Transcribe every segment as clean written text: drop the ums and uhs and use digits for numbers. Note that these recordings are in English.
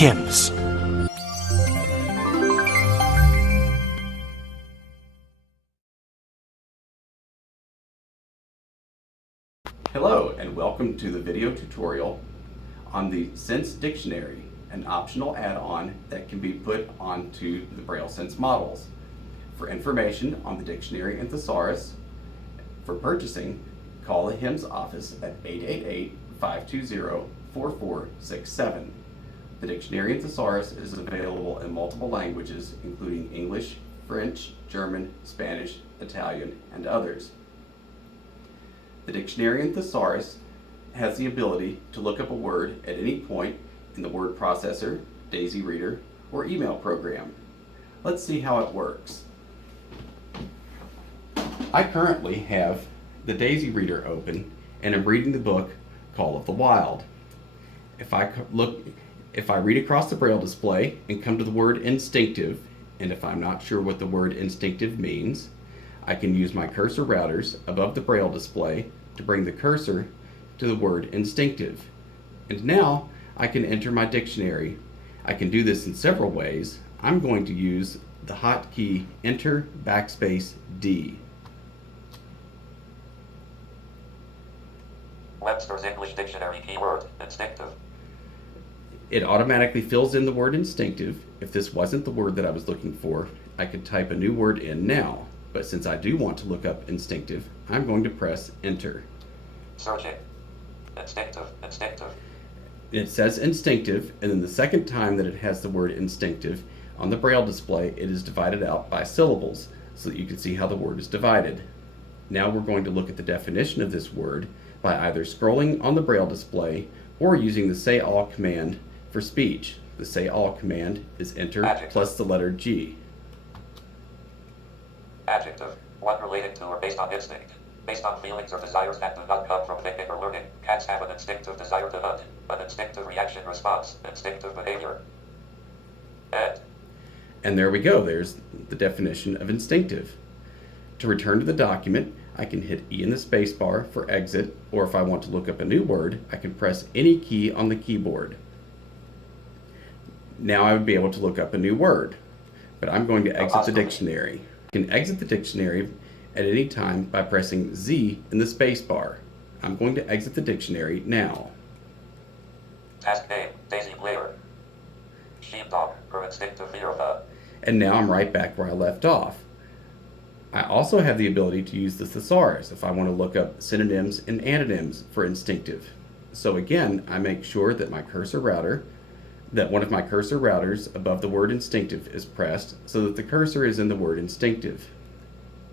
hymns. Hello, and welcome to the video tutorial on the Sense Dictionary, an optional add-on that can be put onto the Braille Sense models. For information on the dictionary and thesaurus, for purchasing, call the HIMS office at 888-520-4467. The dictionary and thesaurus is available in multiple languages, including English, French, German, Spanish, Italian, and others. The dictionary and thesaurus has the ability to look up a word at any point in the word processor, Daisy Reader, or email program. Let's see how it works. I currently have the Daisy Reader open and am reading the book Call of the Wild. If I read across the Braille display and come to the word instinctive, and if I'm not sure what the word instinctive means, I can use my cursor routers above the Braille display to bring the cursor to the word instinctive. And now I can enter my dictionary. I can do this in several ways. I'm going to use the hotkey Enter \D. Webster's English Dictionary keyword, instinctive. It automatically fills in the word instinctive. If this wasn't the word that I was looking for, I could type a new word in now. But since I do want to look up instinctive, I'm going to press Enter. Searching. Instinctive, instinctive. It says instinctive, and then the second time that it has the word instinctive, on the Braille display, it is divided out by syllables so that you can see how the word is divided. Now we're going to look at the definition of this word by either scrolling on the Braille display or using the Say All command for speech. The Say All command is Enter Adjective. plus the letter G. Adjective. One relating to or based on instinct. Based on feelings or desires that do not come from thinking or learning. Cats have an instinctive desire to hunt. An instinctive reaction response. Instinctive behavior. And there we go. There's the definition of instinctive. To return to the document, I can hit E in the space bar for exit, or if I want to look up a new word, I can press any key on the keyboard. Now I would be able to look up a new word, but I'm going to exit the dictionary. I can exit the dictionary at any time by pressing Z in the space bar. I'm going to exit the dictionary now. Task name, Daisy Player. Sheepdog, her instinctive fear of the. And now I'm right back where I left off. I also have the ability to use the thesaurus if I want to look up synonyms and antonyms for instinctive. So again, I make sure that one of my cursor routers above the word instinctive is pressed so that the cursor is in the word instinctive.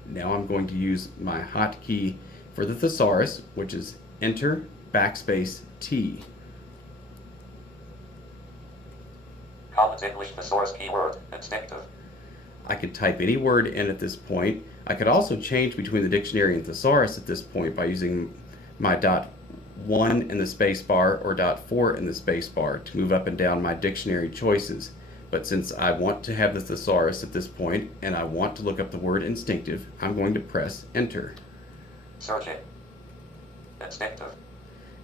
Now I'm going to use my hotkey for the thesaurus, which is Enter \T. Collins English Thesaurus keyword, instinctive. I could type any word in at this point. I could also change between the dictionary and thesaurus at this point by using my .1 in the space bar or .4 in the space bar to move up and down my dictionary choices. But since I want to have the thesaurus at this point and I want to look up the word instinctive, I'm going to press Enter. Searching. Instinctive.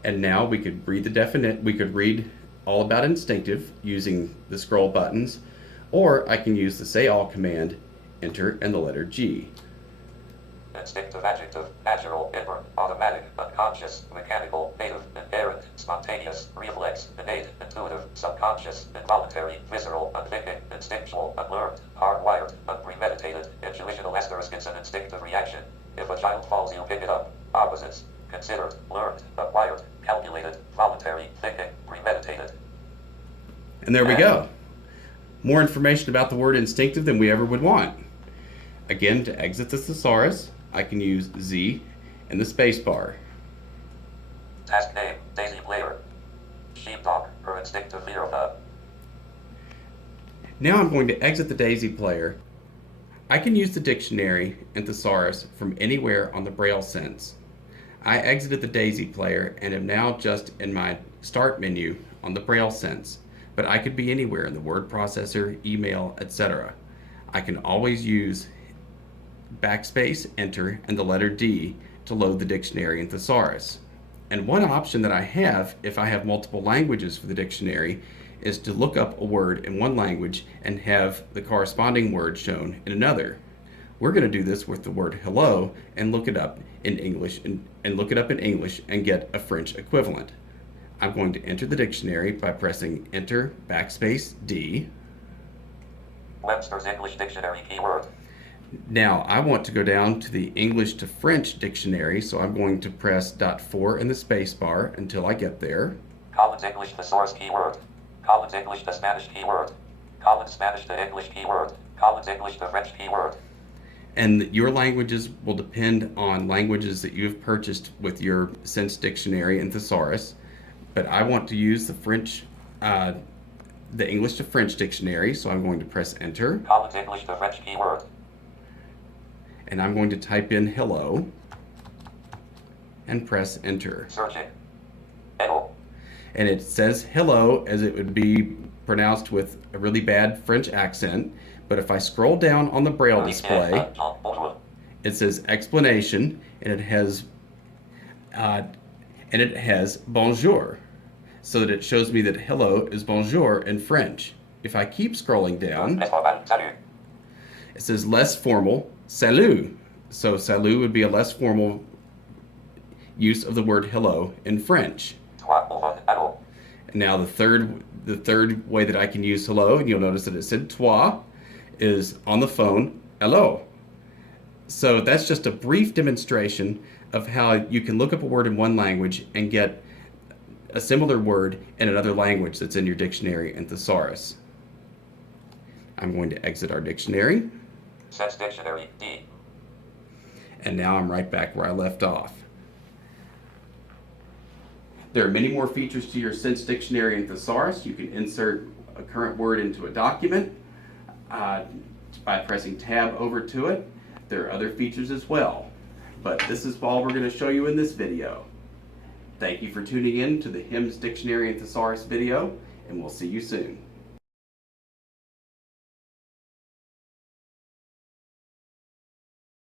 And now we could read all about instinctive using the scroll buttons, or I can use the Say All command, Enter, and the letter G. Instinctive adjective, natural, inborn, automatic, unconscious, mechanical, native, inherent, spontaneous, reflex, innate, intuitive, subconscious, involuntary, visceral, unthinking, instinctual, unlearned, hardwired, unpremeditated, intuitional. It's an instinctive reaction. If a child falls, you pick it up. Opposites: considered, learned, acquired, calculated, voluntary, thinking, premeditated. And there we go. More information about the word instinctive than we ever would want. Again, to exit the thesaurus, I can use Z and the space bar. Task name, Daisy Player. Sheepdog, her instinctive fear of the. Now I'm going to exit the Daisy player. I can use the dictionary and thesaurus from anywhere on the Braille Sense. I exited the Daisy player and am now just in my Start menu on the Braille Sense, but I could be anywhere in the word processor, email, etc. I can always use \Enter and the letter D to load the dictionary and thesaurus. And one option that I have, if I have multiple languages for the dictionary, is to look up a word in one language and have the corresponding word shown in another. We're going to do this with the word hello and look it up in English and look it up in English and get a French equivalent. I'm going to enter the dictionary by pressing Enter backspace D. Webster's English Dictionary keyword. Now I want to go down to the English to French dictionary, so I'm going to press .4 in the space bar until I get there. Collins English Thesaurus keyword. Collins English to Spanish keyword. Collins Spanish to English keyword. Collins English to French keyword. And your languages will depend on languages that you have purchased with your Sense Dictionary and Thesaurus. But I want to use the English to French dictionary, so I'm going to press Enter. Collins English to French keyword. And I'm going to type in hello and press Enter. Searching. Hello. And it says hello as it would be pronounced with a really bad French accent. But if I scroll down on the Braille display, it says explanation, and it has bonjour, so that it shows me that hello is bonjour in French. If I keep scrolling down, it says less formal, salut. So salut would be a less formal use of the word hello in French. Now the third way that I can use hello, and you'll notice that it said toi, is on the phone, hello. So that's just a brief demonstration of how you can look up a word in one language and get a similar word in another language that's in your dictionary and thesaurus. I'm going to exit our dictionary. Sense Dictionary, D. And now I'm right back where I left off. There are many more features to your Sense Dictionary and Thesaurus. You can insert a current word into a document by pressing Tab over to it. There are other features as well, but this is all we're going to show you in this video. Thank you for tuning in to the HIMSS Dictionary and Thesaurus video, and we'll see you soon.